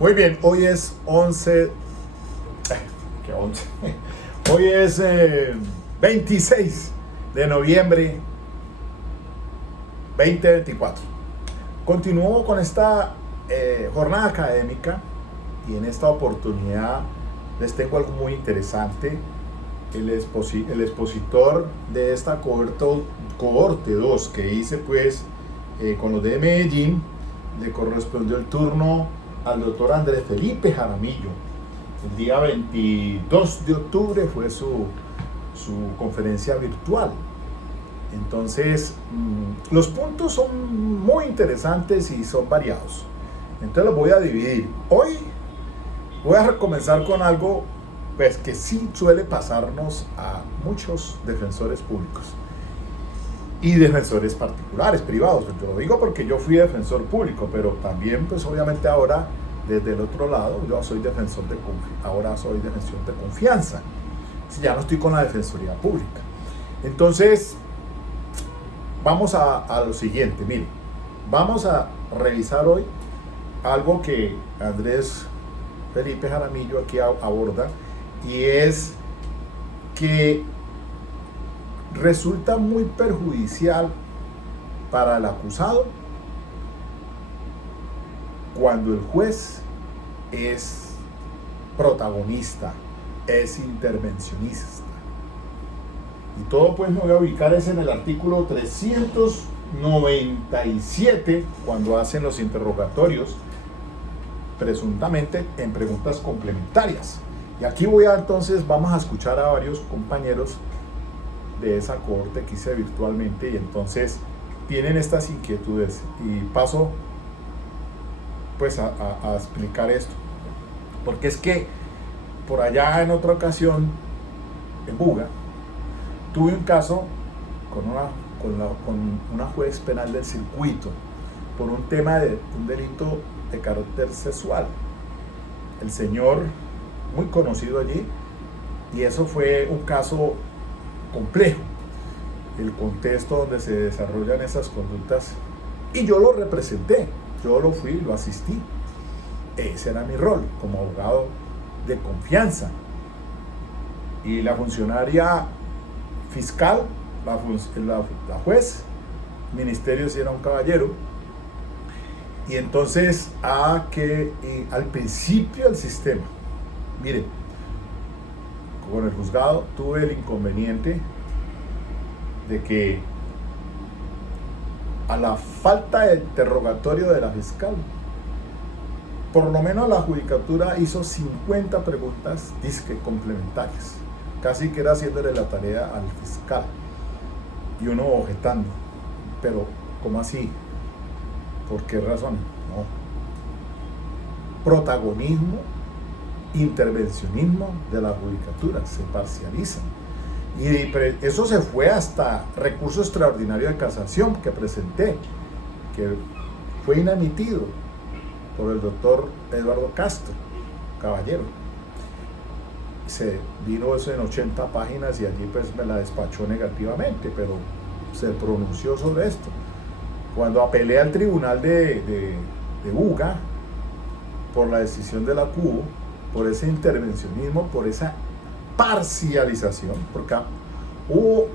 Muy bien, hoy es 11, ¿qué 11? Hoy es 26 de noviembre 2024. Continúo con esta jornada académica y en esta oportunidad les tengo algo muy interesante. El expositor de esta cohorte 2 que hice pues con los de Medellín, le correspondió el turno al doctor Andrés Felipe Jaramillo. El día 22 de octubre fue su conferencia virtual. Entonces, los puntos son muy interesantes y son variados. Entonces los voy a dividir. Hoy voy a comenzar con algo pues, que sí suele pasarnos a muchos defensores públicos y defensores particulares, privados. Yo lo digo porque yo fui defensor público, pero también pues obviamente ahora desde el otro lado yo soy defensor de confianza. Ya no estoy con la defensoría pública. Entonces vamos a lo siguiente. Miren, vamos a revisar hoy algo que Andrés Felipe Jaramillo aquí aborda, y es que resulta muy perjudicial para el acusado cuando el juez es protagonista, es intervencionista. Y todo pues me voy a ubicar es en el artículo 397, cuando hacen los interrogatorios, presuntamente en preguntas complementarias. Y aquí vamos a escuchar a varios compañeros de esa cohorte que hice virtualmente, y entonces tienen estas inquietudes, y paso pues a explicar esto, porque es que por allá en otra ocasión en Buga tuve un caso con una juez penal del circuito por un tema de un delito de carácter sexual. El señor muy conocido allí, y eso fue un caso complejo, el contexto donde se desarrollan esas conductas, y yo lo representé, yo lo fui, lo asistí. Ese era mi rol como abogado de confianza. Y la funcionaria fiscal, la juez, ministerio si era un caballero. Y entonces al principio del sistema, mire, con el juzgado tuve el inconveniente de que a la falta de interrogatorio de la fiscal, por lo menos la judicatura hizo 50 preguntas disque complementarias, casi que era haciéndole la tarea al fiscal, y uno objetando, pero ¿cómo así? ¿Por qué razón? No. Protagonismo, intervencionismo de la judicatura, se parcializan. Y eso se fue hasta recurso extraordinario de casación que presenté, que fue inadmitido por el doctor Eduardo Castro, caballero. Se vino eso en 80 páginas y allí pues me la despachó negativamente, pero se pronunció sobre esto. Cuando apelé al tribunal de Buga por la decisión de la CUBO, por ese intervencionismo, por esa parcialización, porque hubo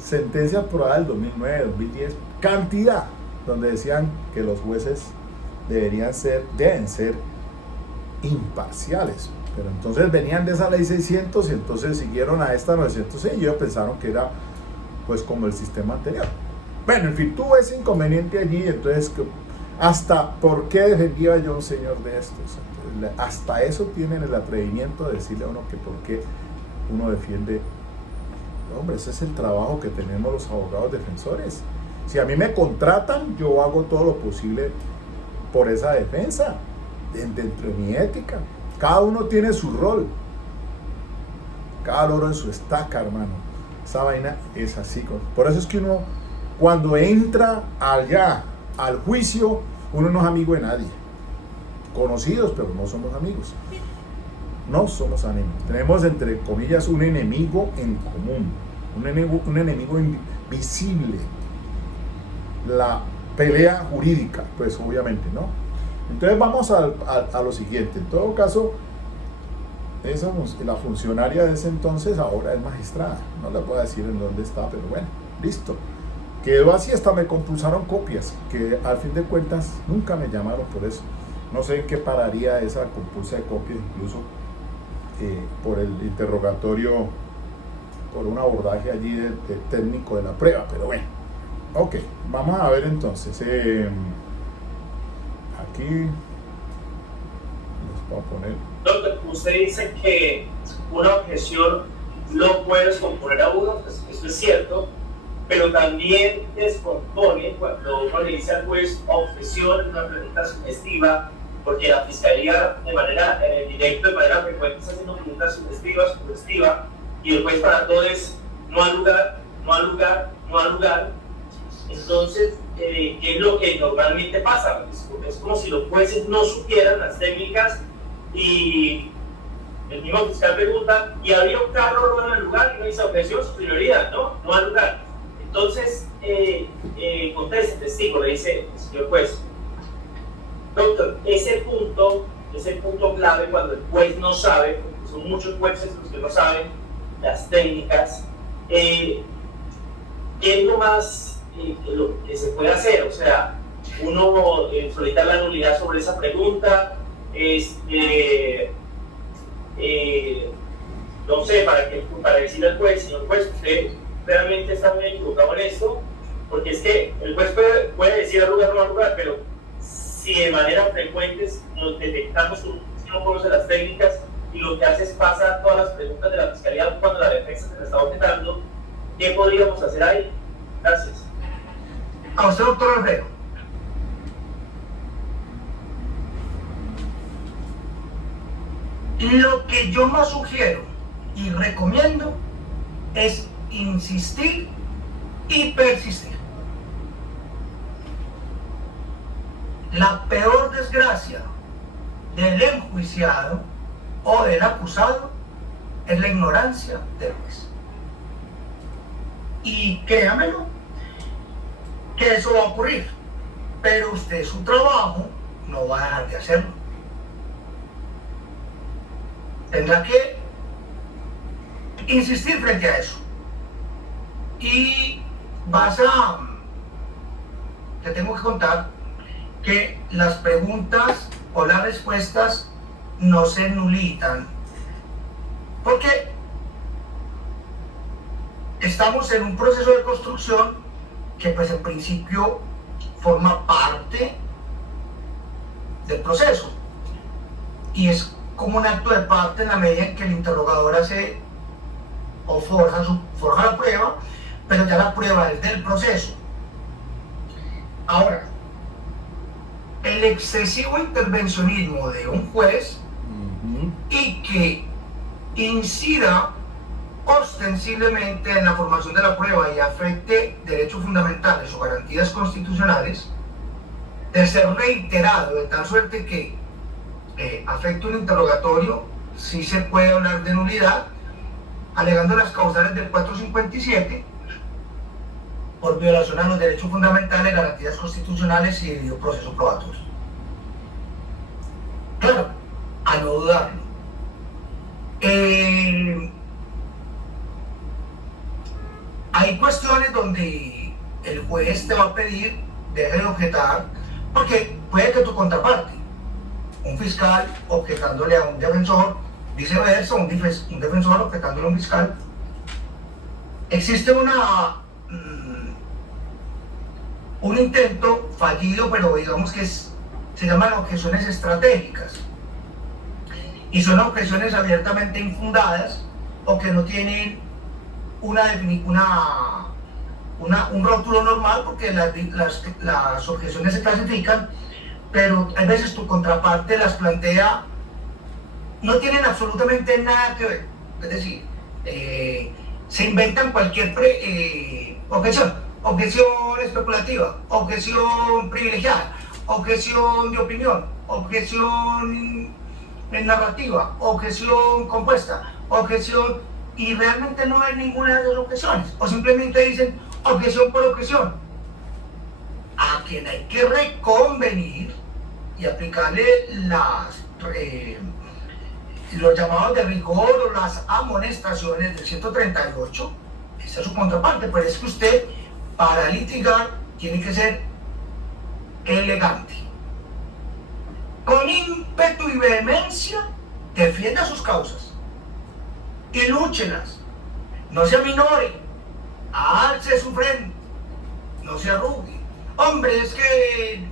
sentencias aprobadas del 2009, 2010, cantidad, donde decían que los jueces deben ser imparciales, pero entonces venían de esa ley 600 y entonces siguieron a esta 906 y ellos pensaron que era pues como el sistema anterior. Bueno, en fin, tuve ese inconveniente allí, entonces hasta por qué defendía yo a un señor de estos. Entonces, hasta eso tienen el atrevimiento de decirle a uno que por qué uno defiende. Hombre, ese es el trabajo que tenemos los abogados defensores. Si a mí me contratan, yo hago todo lo posible por esa defensa, dentro de mi ética. Cada uno tiene su rol, cada loro en su estaca, hermano. Esa vaina es así. Por eso es que uno, cuando entra allá al juicio, uno no es amigo de nadie. Conocidos, pero no somos amigos. No somos enemigos. Tenemos, entre comillas, un enemigo en común, un enemigo invisible. La pelea jurídica, pues obviamente, ¿no? Entonces vamos a lo siguiente. En todo caso, la funcionaria de ese entonces ahora es magistrada. No le puedo decir en dónde está, pero bueno, listo. Quedó así, hasta me compulsaron copias, que al fin de cuentas nunca me llamaron por eso. No sé en qué pararía esa compulsa de copias, incluso por el interrogatorio, por un abordaje allí de técnico de la prueba, pero bueno. Ok, vamos a ver entonces. Aquí les voy a poner. Doctor, usted dice que una objeción no puede descomponer a uno, pues eso es cierto, pero también descompone cuando uno le dice al juez objeción, una pregunta sugestiva, porque la fiscalía de manera directa, de manera frecuente, está haciendo preguntas sugestivas, y el juez para todo es no al lugar, no al lugar, no al lugar. Entonces, ¿qué es lo que normalmente pasa? Es como si los jueces no supieran las técnicas y el mismo fiscal pregunta, ¿y había un carro robado en el lugar? Y no dice objeción, su prioridad, no al lugar. Entonces, contesta el testigo, le dice el señor juez, doctor, ese punto clave cuando el juez no sabe, porque son muchos jueces los que no saben las técnicas, ¿qué es lo más lo que se puede hacer? O sea, uno solicitar la nulidad sobre esa pregunta, no sé, para decirle al juez, señor juez, usted realmente está muy equivocado en esto, porque es que el juez puede decir al lugar no al lugar, pero si de manera frecuente nos detectamos que no conoce las técnicas y lo que hace es pasar todas las preguntas de la fiscalía cuando la defensa se la está objetando, ¿qué podríamos hacer ahí? Gracias. A usted, doctor Alfredo. Lo que yo más sugiero y recomiendo es insistir y persistir. La peor desgracia del enjuiciado o del acusado es la ignorancia del juez. Y créamelo, que eso va a ocurrir, pero usted su trabajo no va a dejar de hacerlo. Tendrá que insistir frente a eso. Y te tengo que contar que las preguntas o las respuestas no se nulitan, porque estamos en un proceso de construcción que pues en principio forma parte del proceso y es como un acto de parte en la medida en que el interrogador hace o forja la prueba, pero ya la prueba es del proceso. Ahora, el excesivo intervencionismo de un juez y que incida ostensiblemente en la formación de la prueba y afecte derechos fundamentales o garantías constitucionales, de ser reiterado de tal suerte que afecte un interrogatorio, sí se puede hablar de nulidad, alegando las causales del 457 por violación a los derechos fundamentales, garantías constitucionales y debido proceso probatorio. Claro, a no dudarlo. Hay cuestiones donde el juez te va a pedir, deje de objetar, porque puede que tu contraparte, un fiscal objetándole a un defensor, viceversa, un defensor objetándole a un fiscal, existe un intento fallido, pero digamos que se llaman objeciones estratégicas, y son objeciones abiertamente infundadas o que no tienen un rótulo normal, porque las objeciones se clasifican, pero a veces tu contraparte las plantea, no tienen absolutamente nada que ver, es decir, se inventan cualquier objeción especulativa, objeción privilegiada, objeción de opinión, objeción narrativa, objeción compuesta, objeción, y realmente no hay ninguna de las objeciones, o simplemente dicen objeción por objeción. A quien hay que reconvenir y aplicarle los llamados de rigor o las amonestaciones del 138, esa es su contraparte, pero es que usted para litigar tiene que ser elegante. Con ímpetu y vehemencia defienda sus causas y lúchelas, no se aminore, alce su frente, no se arrugue. Hombre, es que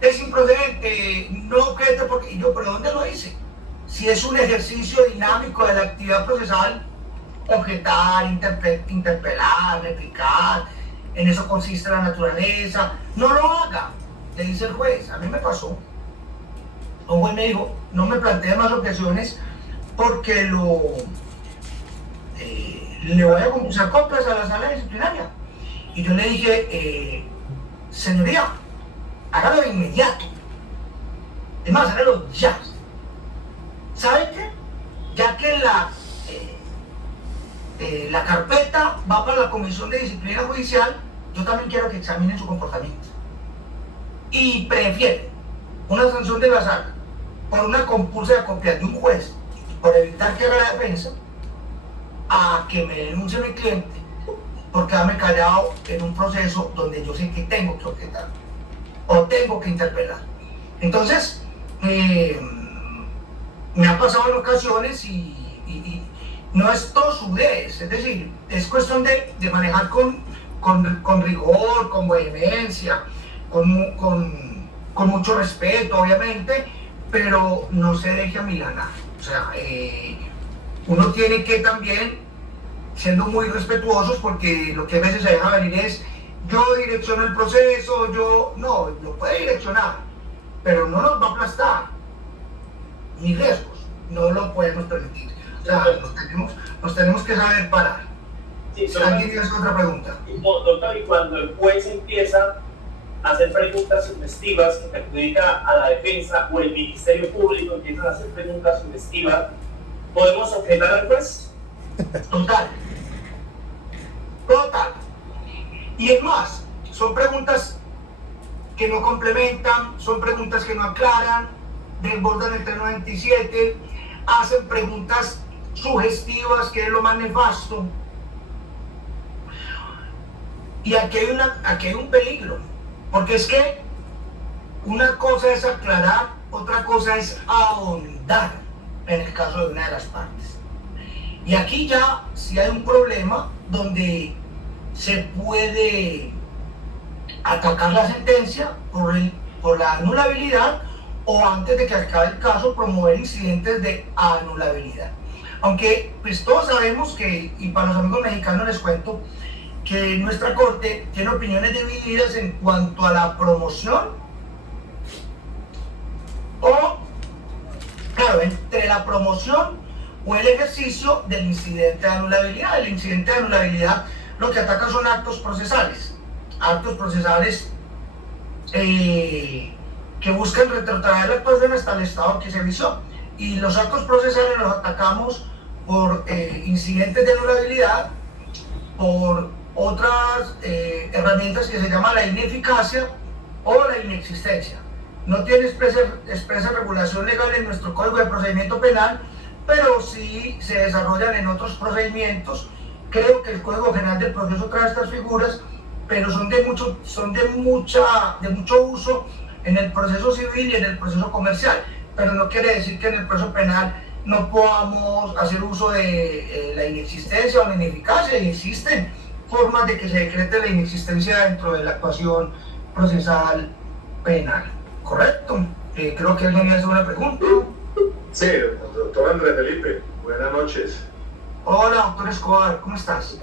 es improcedente, no objete porque... Y yo, ¿pero dónde lo hice? Si es un ejercicio dinámico de la actividad procesal, objetar, interpelar, replicar, en eso consiste la naturaleza. No lo haga, le dice el juez. A mí me pasó. Un juez me dijo, no me plantee más objeciones porque le voy a compulsar copias a la sala disciplinaria. Y yo le dije, señoría, hágalo de inmediato. Es más, hágalo ya. ¿Sabe qué? Ya que la carpeta va para la Comisión de Disciplina Judicial, yo también quiero que examinen su comportamiento. Y prefiere una sanción de la sala por una compulsa de copias de un juez por evitar que haga la defensa a que me denuncie mi cliente por quedarme callado en un proceso donde yo sé que tengo que objetar o tengo que interpelar. Entonces, me ha pasado en ocasiones y no es tosudez, es decir, es cuestión de manejar con rigor, con vehemencia, con mucho respeto, obviamente, pero no se deje amilanar. O sea, uno tiene que también, siendo muy respetuosos, porque lo que a veces se deja venir es, yo direcciono el proceso, no, lo puede direccionar, pero no nos va a aplastar, ni riesgos, no lo podemos permitir. O sea, nos tenemos que saber parar. Sí, ¿Alguien tiene otra pregunta? Doctor, y cuando el juez empieza a hacer preguntas sugestivas que perjudica a la defensa o el Ministerio Público empieza a hacer preguntas sugestivas, ¿podemos objetar al juez? Total. Y es más, son preguntas que no complementan, son preguntas que no aclaran, desbordan el 397, hacen preguntas sugestivas, que es lo más nefasto. Y aquí hay un peligro, porque es que una cosa es aclarar, otra cosa es ahondar en el caso de una de las partes. Y aquí ya sí hay un problema donde se puede atacar la sentencia por la anulabilidad o antes de que acabe el caso promover incidentes de anulabilidad. Aunque pues todos sabemos que, y para los amigos mexicanos les cuento, que nuestra corte tiene opiniones divididas en cuanto a la promoción o, claro, entre la promoción o el ejercicio del incidente de anulabilidad. El incidente de anulabilidad lo que ataca son actos procesales que buscan retrotraer la actuación hasta el estado que se visó. Y los actos procesales los atacamos por incidentes de anulabilidad, por otras herramientas que se llama la ineficacia o la inexistencia. No tiene expresa regulación legal en nuestro Código de Procedimiento Penal, pero sí se desarrollan en otros procedimientos. Creo que el Código General del Proceso trae estas figuras, pero son de mucho uso en el proceso civil y en el proceso comercial. Pero no quiere decir que en el proceso penal no podamos hacer uso de la inexistencia o la ineficacia, y existen formas de que se decrete la inexistencia dentro de la actuación procesal penal. ¿Correcto? Creo que alguien me hace una pregunta. Sí, doctor Andrés Felipe, buenas noches. Hola, doctor Escobar, ¿cómo estás?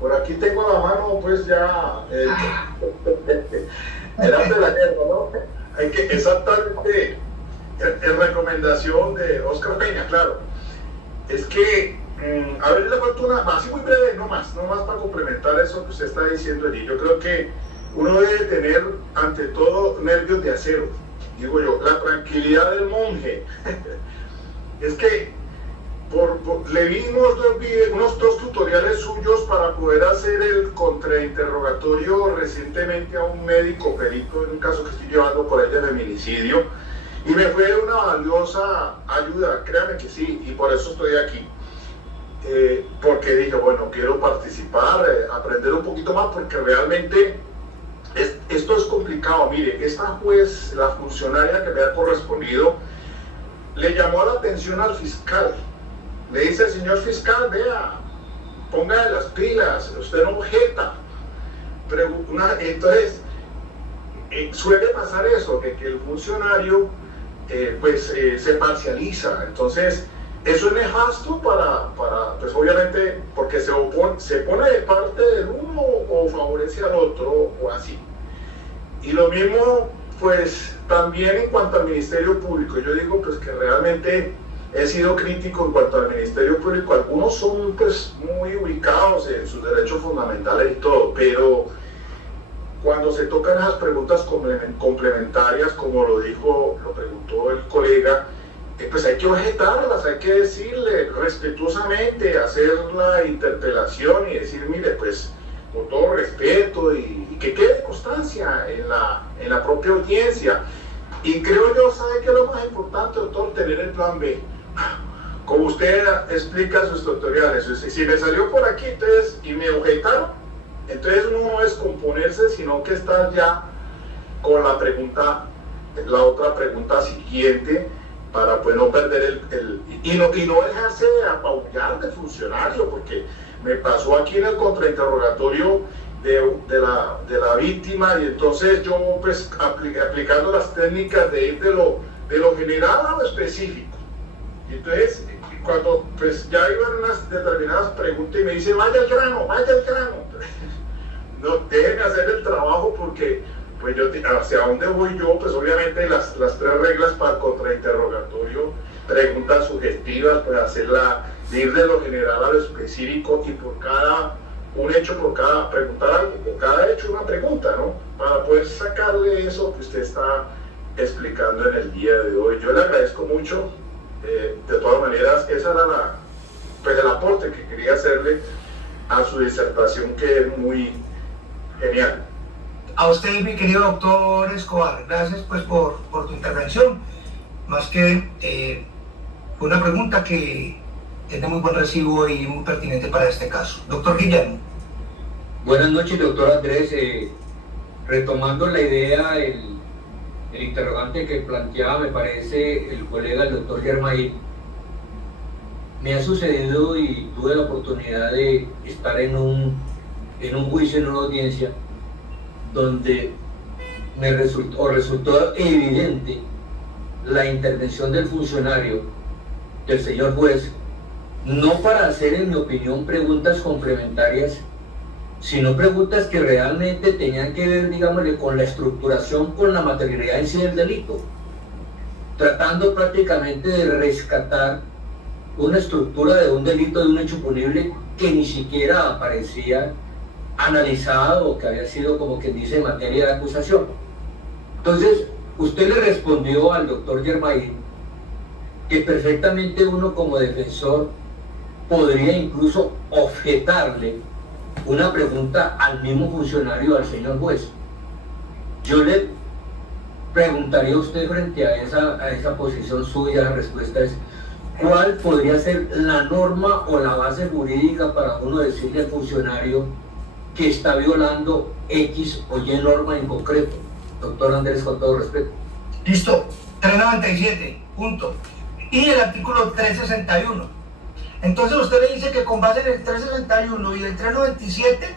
Por aquí tengo a la mano, pues ya, el arte de la guerra, ¿no? Hay que, exactamente, en recomendación de Oscar Peña, claro. Es que, a ver, le cuento una, así muy breve, no más para complementar eso que usted está diciendo allí. Yo creo que uno debe tener, ante todo, nervios de acero. Digo yo, la tranquilidad del monje. Es que le vimos unos dos tutoriales suyos para poder hacer el contrainterrogatorio recientemente a un médico perito en un caso que estoy llevando por ahí de feminicidio, y me fue una valiosa ayuda, créanme que sí, y por eso estoy aquí. Porque dije, bueno, quiero participar, aprender un poquito más, porque realmente esto es complicado. Mire, esta juez, la funcionaria que me ha correspondido, le llamó la atención al fiscal. Le dice, señor fiscal, vea, ponga las pilas, usted no objeta. Entonces, suele pasar eso, que el funcionario se parcializa. Entonces, eso es nefasto pues obviamente, porque se pone de parte del uno o favorece al otro o así. Y lo mismo, pues, también en cuanto al Ministerio Público. Yo digo, pues, que realmente he sido crítico en cuanto al Ministerio Público. Algunos son, pues, muy ubicados en sus derechos fundamentales y todo, pero cuando se tocan esas preguntas complementarias, como lo preguntó el colega, pues hay que objetarlas, hay que decirle respetuosamente, hacer la interpelación y decir, mire, pues con todo respeto y que quede constancia en la propia audiencia. Y creo yo, ¿sabe qué es lo más importante, doctor? Tener el plan B. Como usted explica en sus tutoriales, si me salió por aquí entonces, y me objetaron, entonces no es componerse, sino que estar ya con la otra pregunta siguiente, para pues no perder y no dejarse apabullar del funcionario, porque me pasó aquí en el contrainterrogatorio de la víctima, y entonces yo pues aplicando las técnicas de ir de lo general a lo específico, y entonces cuando pues ya iban unas determinadas preguntas y me dice vaya al grano, no, déjenme hacer el trabajo, porque pues yo, hacia dónde voy yo, pues obviamente las tres reglas para el contrainterrogatorio, preguntas sugestivas, pues de ir de lo general a lo específico, y preguntar algo, por cada hecho una pregunta, ¿no? Para poder sacarle eso que usted está explicando en el día de hoy. Yo le agradezco mucho, de todas maneras, esa era el aporte que quería hacerle a su disertación, que es muy genial. A usted, mi querido doctor Escobar, gracias pues por tu intervención. Más que una pregunta que es de muy buen recibo y muy pertinente para este caso. Doctor Guillermo. Buenas noches, doctor Andrés. Retomando la idea, el interrogante que planteaba, me parece, el colega, el doctor Germain, me ha sucedido y tuve la oportunidad de estar en un juicio, en una audiencia, donde resultó evidente la intervención del funcionario, del señor juez, no para hacer, en mi opinión, preguntas complementarias, sino preguntas que realmente tenían que ver, digámosle, con la estructuración, con la materialidad en sí del delito, tratando prácticamente de rescatar una estructura de un delito, de un hecho punible que ni siquiera aparecía analizado, o que había sido, como quien dice, materia de acusación. Entonces, usted le respondió al doctor Germain que perfectamente uno como defensor podría incluso objetarle una pregunta al mismo funcionario, al señor juez. Yo le preguntaría a usted, frente a esa posición suya, la respuesta es: ¿cuál podría ser la norma o la base jurídica para uno decirle al funcionario que está violando X o Y norma en concreto? Doctor Andrés, con todo respeto. Listo, 397, punto. Y el artículo 361. Entonces usted le dice que con base en el 361 y el 397,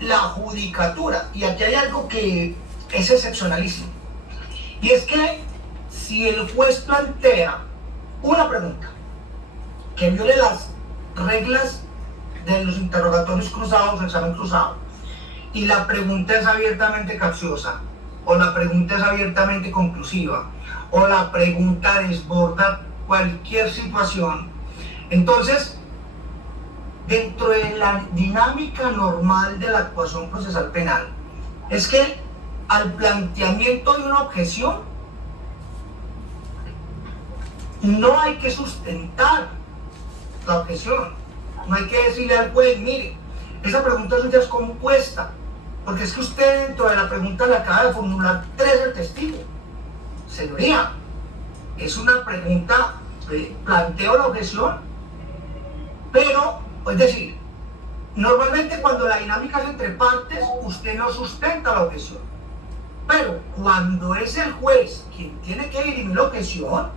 la judicatura, y aquí hay algo que es excepcionalísimo, y es que si el juez plantea una pregunta que viole las reglas de los interrogatorios cruzados, examen cruzado, y la pregunta es abiertamente capciosa, o la pregunta es abiertamente conclusiva, o la pregunta desborda cualquier situación, entonces, dentro de la dinámica normal de la actuación procesal penal, es que al planteamiento de una objeción no hay que sustentar la objeción. No hay que decirle al juez, mire, esa pregunta suya es compuesta, porque es que usted dentro de la pregunta le acaba de formular 3 al testigo. Señoría, es una pregunta, planteo la objeción, pero, es decir, normalmente cuando la dinámica es entre partes, usted no sustenta la objeción. Pero cuando es el juez quien tiene que dirimir la objeción,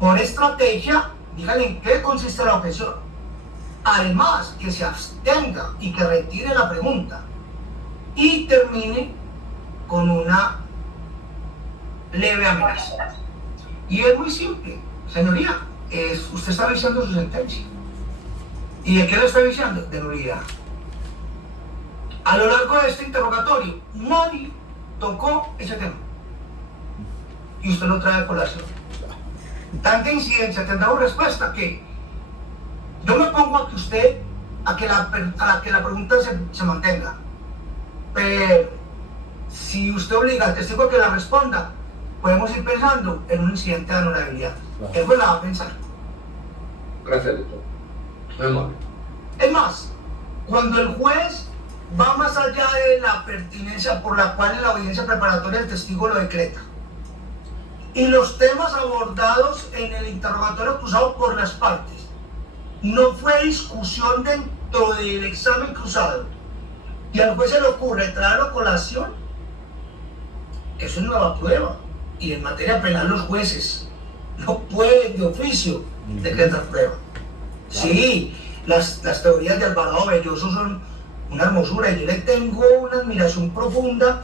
por estrategia, dígale en qué consiste la objeción. Además, que se abstenga y que retire la pregunta y termine con una leve amenaza. Y es muy simple, señoría, usted está viciando su sentencia. ¿Y de qué lo está viciando? De nulidad. A lo largo de este interrogatorio, nadie tocó ese tema. Y usted lo trae a colación. Tanta incidencia, tendrá respuesta que yo me pongo a que usted, a que la pregunta se mantenga. Pero si usted obliga al testigo a que la responda, podemos ir pensando en un incidente de anulabilidad. Claro. Él pues la va a pensar. Gracias, doctor. Muy amable. Es más, cuando el juez va más allá de la pertinencia por la cual en la audiencia preparatoria el testigo lo decreta, y los temas abordados en el interrogatorio acusado por las partes no fue discusión dentro del examen cruzado, y al juez se le ocurre traerlo a colación, eso es nueva prueba. Y en materia penal los jueces no pueden de oficio decretar prueba. Sí, las teorías de Alvarado Belloso son una hermosura y yo le tengo una admiración profunda,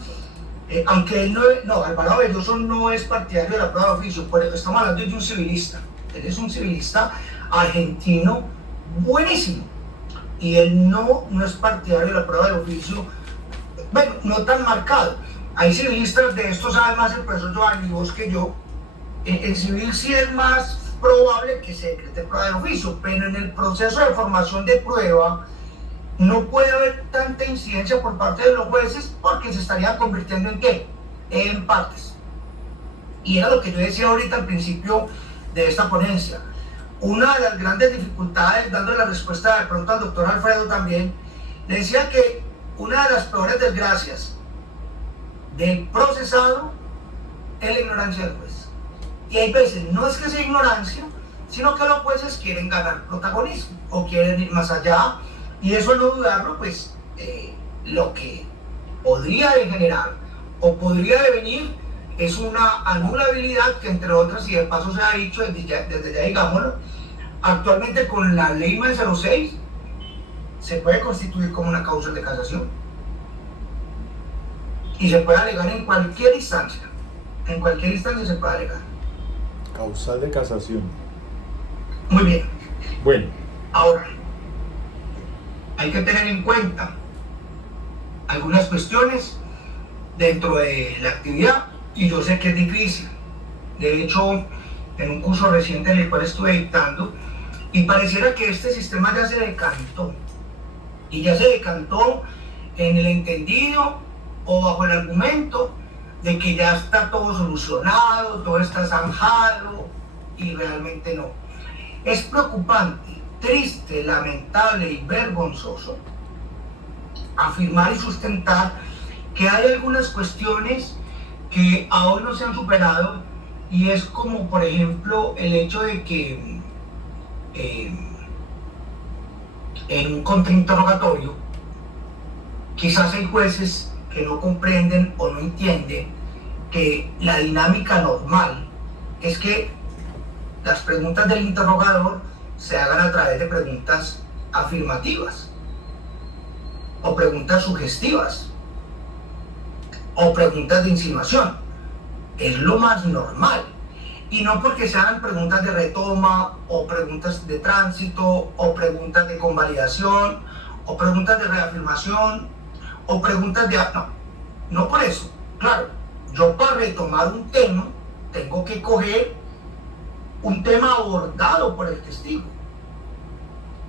aunque él Alvarado Belloso no es partidario de la prueba de oficio, por eso estamos hablando de un civilista. Él es un civilista argentino buenísimo y él no es partidario de la prueba de oficio, bueno, no tan marcado. Hay civilistas de esto, sabe más el profesor Giovanni vos que yo. En civil sí es más probable que se decrete prueba de oficio, pero en el proceso de formación de prueba no puede haber tanta incidencia por parte de los jueces porque se estaría convirtiendo en ¿qué? En partes. Y era lo que yo decía ahorita al principio de esta ponencia. Una de las grandes dificultades, dando la respuesta de pronto al doctor Alfredo también, le decía que una de las peores desgracias del procesado es la ignorancia del juez. Y hay veces no es que sea ignorancia, sino que los jueces quieren ganar protagonismo o quieren ir más allá, y eso no dudarlo, pues lo que podría degenerar o podría devenir es una anulabilidad que, entre otras, y de paso se ha dicho desde ya digámoslo, actualmente con la ley 06 se puede constituir como una causa de casación y se puede alegar en cualquier instancia. En cualquier instancia se puede alegar. Causal de casación. Muy bien. Bueno. Ahora, hay que tener en cuenta algunas cuestiones dentro de la actividad, y yo sé que es difícil. De hecho, en un curso reciente en el cual estuve dictando, y pareciera que este sistema ya se decantó, y ya se decantó en el entendido o bajo el argumento de que ya está todo solucionado, todo está zanjado, y realmente no. Es preocupante, triste, lamentable y vergonzoso afirmar y sustentar que hay algunas cuestiones que aún no se han superado, y es como, por ejemplo, el hecho de que en un contrainterrogatorio quizás hay jueces que no comprenden o no entienden que la dinámica normal es que las preguntas del interrogador se hagan a través de preguntas afirmativas o preguntas sugestivas o preguntas de insinuación. Es lo más normal, y no porque se hagan preguntas de retoma o preguntas de tránsito o preguntas de convalidación o preguntas de reafirmación o preguntas de... no por eso. Claro, yo para retomar un tema tengo que coger un tema abordado por el testigo,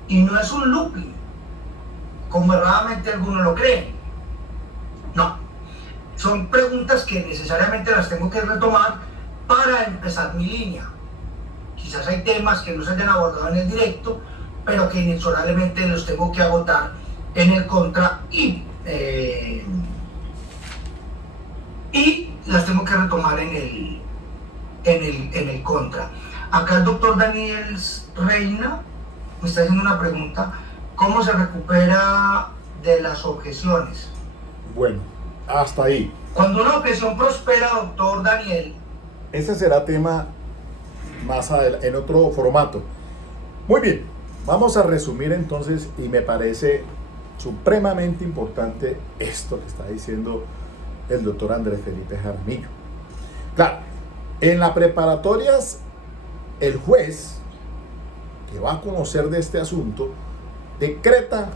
y no es un looping como erradamente algunos lo creen. No, son preguntas que necesariamente las tengo que retomar para empezar mi línea. Quizás hay temas que no se hayan abordado en el directo, pero que inexorablemente los tengo que agotar en el contra y las tengo que retomar en el contra. Acá el doctor Daniel Reina me está haciendo una pregunta: ¿cómo se recupera de las objeciones? Bueno, hasta ahí. Cuando una objeción prospera, doctor Daniel. Ese será tema más adelante, en otro formato. Muy bien, vamos a resumir entonces, y me parece supremamente importante esto que está diciendo el doctor Andrés Felipe Jaramillo. Claro, en las preparatorias, el juez que va a conocer de este asunto decreta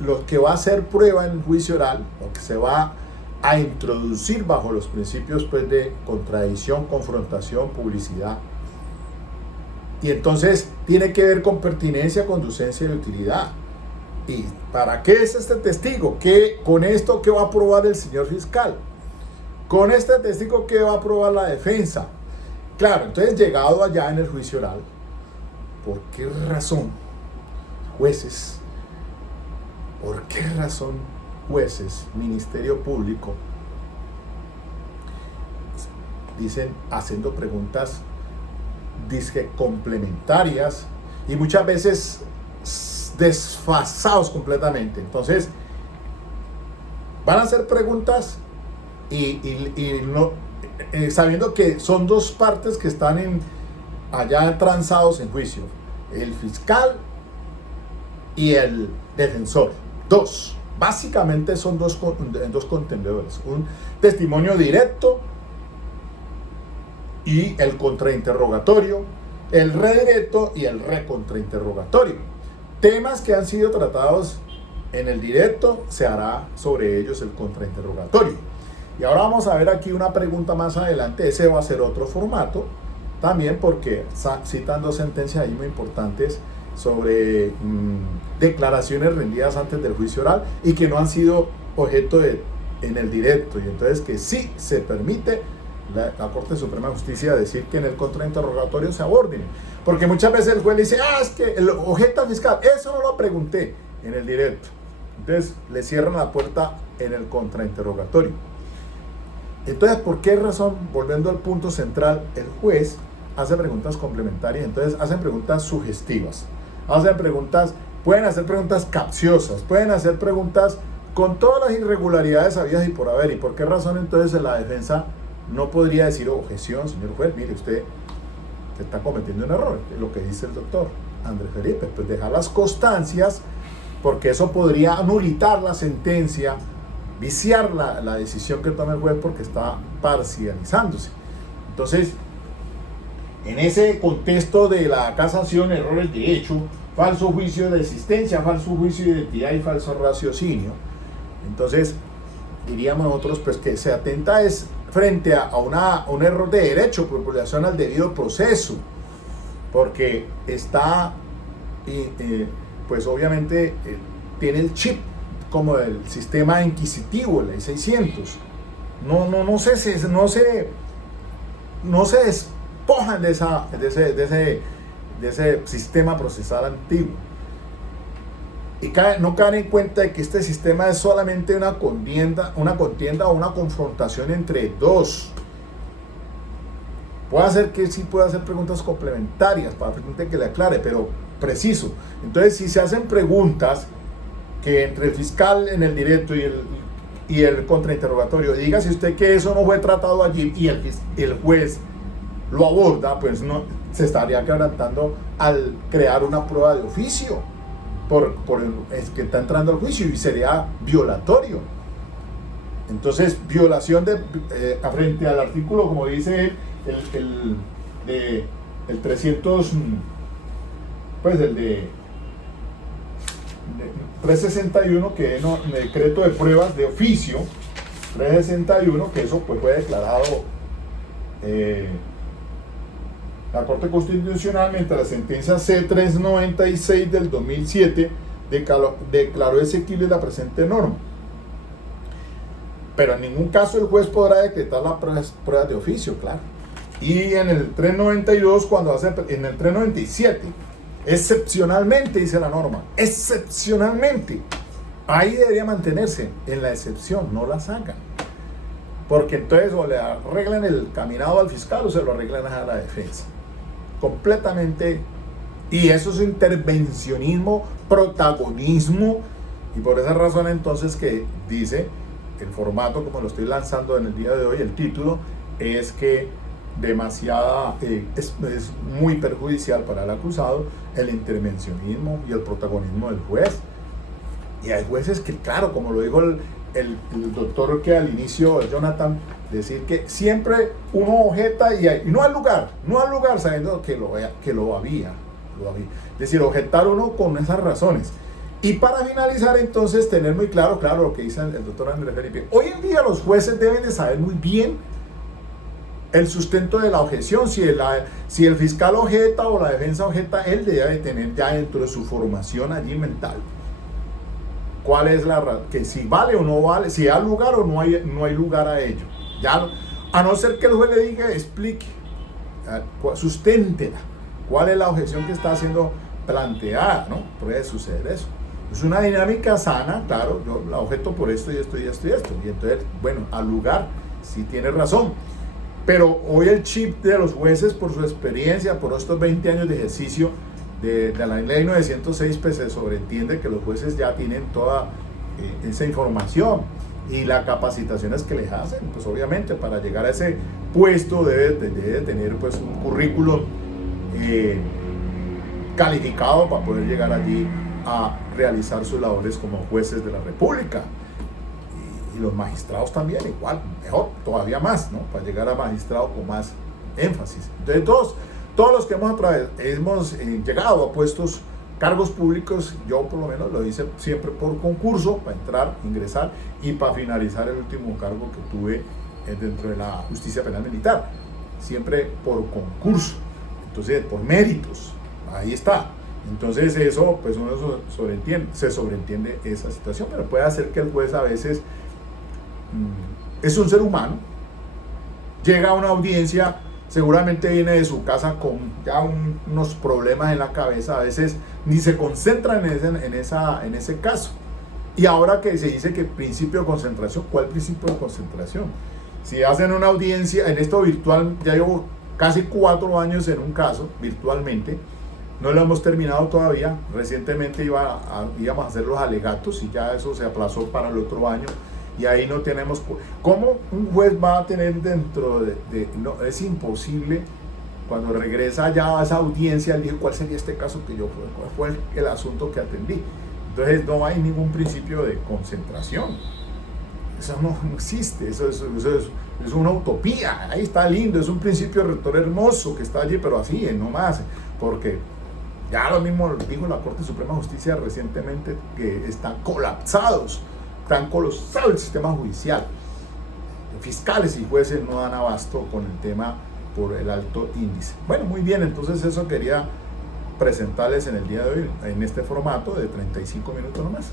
lo que va a ser prueba en el juicio oral, lo que se va a introducir bajo los principios pues, de contradicción, confrontación, publicidad. Y entonces tiene que ver con pertinencia, conducencia y utilidad. ¿Y para qué es este testigo? ¿Qué, con esto qué va a probar el señor fiscal? Con este testigo ¿qué va a probar la defensa? Claro, entonces llegado allá en el juicio oral, ¿por qué razón jueces, Ministerio Público, dicen haciendo preguntas dizque complementarias y muchas veces desfasados completamente? Entonces van a hacer preguntas y no, sabiendo que son dos partes que están allá transados en juicio, el fiscal y el defensor. Básicamente son dos contendedores, un testimonio directo y el contrainterrogatorio, el redirecto y el recontrainterrogatorio. Temas que han sido tratados en el directo, se hará sobre ellos el contrainterrogatorio. Y ahora vamos a ver aquí una pregunta más adelante. Ese va a ser otro formato también, porque citan dos sentencias ahí muy importantes sobre declaraciones rendidas antes del juicio oral y que no han sido objeto en el directo, y entonces que sí se permite la Corte Suprema de Justicia decir que en el contrainterrogatorio se aborden, porque muchas veces el juez le dice: es que el objeto al fiscal, eso no lo pregunté en el directo, entonces le cierran la puerta en el contrainterrogatorio. Entonces, ¿por qué razón, volviendo al punto central, el juez hace preguntas complementarias? Entonces hacen preguntas sugestivas, pueden hacer preguntas capciosas, pueden hacer preguntas con todas las irregularidades habidas y por haber. ¿Y por qué razón entonces la defensa no podría decir: objeción, señor juez, mire, usted está cometiendo un error? Es lo que dice el doctor Andrés Felipe, pues dejar las constancias, porque eso podría anulitar la sentencia, viciar la decisión que toma el juez, porque está parcializándose. Entonces, en ese contexto de la casación, errores de hecho, falso juicio de existencia, falso juicio de identidad y falso raciocinio, entonces diríamos nosotros pues que se atenta es frente a un error de derecho por violación al debido proceso, porque está pues obviamente tiene el chip como el sistema inquisitivo, la ley 600, no se despojan de ese sistema procesal antiguo, y no caen en cuenta de que este sistema es solamente una contienda o una confrontación entre dos. Puede hacer que sí puede hacer preguntas complementarias para que le aclare, pero preciso. Entonces, si se hacen preguntas que entre el fiscal en el directo y el contrainterrogatorio, diga si usted que eso no fue tratado allí, y el juez lo aborda, pues no se estaría quebrantando al crear una prueba de oficio es que está entrando al juicio, y sería violatorio. Entonces, violación frente al artículo, como dice el 300, pues el de 361, que es el decreto de pruebas de oficio 361, que eso pues fue declarado la Corte Constitucional, mientras la sentencia C396 del 2007 declaró exequible la presente norma. Pero en ningún caso el juez podrá decretar las pruebas de oficio, claro. Y en el 392, en el 397, Excepcionalmente, dice la norma, excepcionalmente. Ahí debería mantenerse, en la excepción, no la sacan. Porque entonces o le arreglan el caminado al fiscal o se lo arreglan a la defensa. Completamente. Y eso es intervencionismo, protagonismo. Y por esa razón entonces que dice el formato, como lo estoy lanzando en el día de hoy, el título, es que es muy perjudicial para el acusado el intervencionismo y el protagonismo del juez. Y hay jueces que, claro, como lo dijo el doctor que al inicio, Jonathan, decir que siempre uno objeta y no al lugar sabiendo que lo había. Es decir, objetar uno con esas razones. Y para finalizar, entonces, tener muy claro lo que dice el doctor Andrés Felipe. Hoy en día los jueces deben de saber muy bien el sustento de la objeción. Si el fiscal objeta o la defensa objeta, él debe tener ya dentro de su formación allí mental cuál es que si vale o no vale, si hay lugar o no hay lugar a ello. Ya, a no ser que el juez le diga, explique, susténtela, cuál es la objeción que está siendo planteada, ¿no? Puede suceder eso. Es una dinámica sana, claro, yo la objeto por esto y esto y esto y esto. Y entonces, bueno, al lugar sí tiene razón. Pero hoy el chip de los jueces, por su experiencia, por estos 20 años de ejercicio de la ley 906, pues se sobreentiende que los jueces ya tienen toda esa información y las capacitaciones que les hacen. Pues obviamente para llegar a ese puesto debe tener pues un currículum calificado para poder llegar allí a realizar sus labores como jueces de la República. Y los magistrados también, igual, mejor, todavía más, ¿no? Para llegar a magistrado con más énfasis. Entonces, todos los que hemos llegado a puestos, cargos públicos, yo por lo menos lo hice siempre por concurso, para entrar, ingresar y para finalizar el último cargo que tuve dentro de la justicia penal militar. Siempre por concurso, entonces por méritos, ahí está. Entonces eso, pues uno se sobreentiende esa situación, pero puede hacer que el juez a veces es un ser humano, llega a una audiencia, seguramente viene de su casa con ya unos problemas en la cabeza, a veces ni se concentra en ese caso. Y ahora que se dice que principio de concentración, ¿cuál principio de concentración? Si hacen una audiencia, en esto virtual, ya llevo casi 4 años en un caso, virtualmente, no lo hemos terminado todavía, recientemente íbamos a hacer los alegatos y ya eso se aplazó para el otro año. Y ahí no tenemos, ¿cómo un juez va a tener dentro no, es imposible, cuando regresa ya a esa audiencia, le dijo, ¿cuál sería este caso que yo, cuál fue el asunto que atendí? Entonces no hay ningún principio de concentración, eso no existe, eso es una utopía, ahí está lindo, es un principio rector hermoso que está allí, pero así, no más, porque ya lo mismo dijo la Corte Suprema de Justicia recientemente, que están colapsados, tan colosal el sistema judicial. Fiscales y jueces no dan abasto con el tema por el alto índice. Bueno, muy bien, entonces eso quería presentarles en el día de hoy, en este formato de 35 minutos nomás.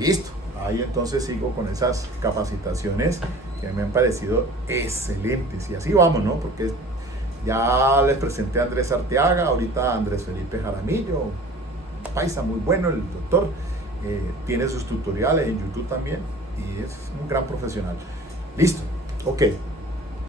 Listo, ahí entonces sigo con esas capacitaciones que me han parecido excelentes. Y así vamos, ¿no? Porque ya les presenté a Andrés Arteaga, ahorita a Andrés Felipe Jaramillo, paisa muy bueno, el doctor. Tiene sus tutoriales en YouTube también y es un gran profesional. Listo, ok.